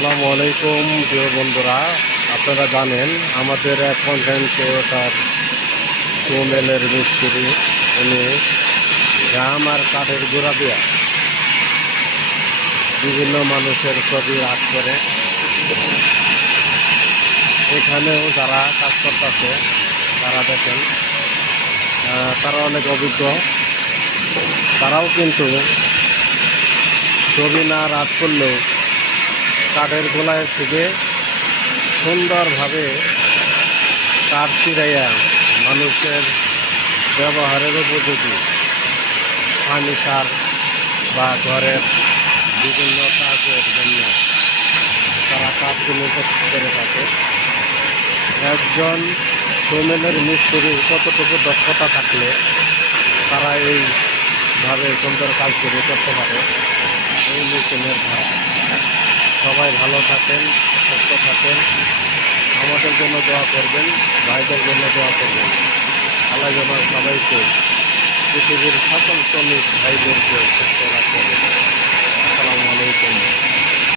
আসসালামু আলাইকুম প্রিয় বন্ধুরা, আপনারা জানেন আমাদের এক কন্টেন্ট ক্রিয়েটর সোমেলের মিস্ত্রি উনি গ্রাম আর কাঠের গোড়া দিয়া বিভিন্ন মানুষের ছবি আর্ট করে। এখানেও যারা কাজ করতেছে তারা দেখেন তারা অনেক অভিজ্ঞ, তারাও কিন্তু ছবি না আর্ট করলেও কাঠের গোলায় থেকে সুন্দরভাবে কাঠ চিরাইয়া মানুষের ব্যবহারের উপযোগী ফার্নিচার বা ঘরের বিভিন্ন কাজের জন্য তারা কাঠগুলো করে থাকে। একজন সোমেলের মিস্ত্রির কতটুকু দক্ষতা থাকলে তারা এইভাবে সুন্দর কাজগুলো করতে পারে, এই মেশিনের ধারা। সবাই ভালো থাকেন, সুস্থ থাকেন, আমাদের জন্য দোয়া করবেন, ভাইদের জন্য দোয়া করবেন। আল্লাহ যেন সবাইকে, পৃথিবীর সকল শ্রমিক ভাইদেরকে সুস্থ রাখবেন। আসসালামু আলাইকুম।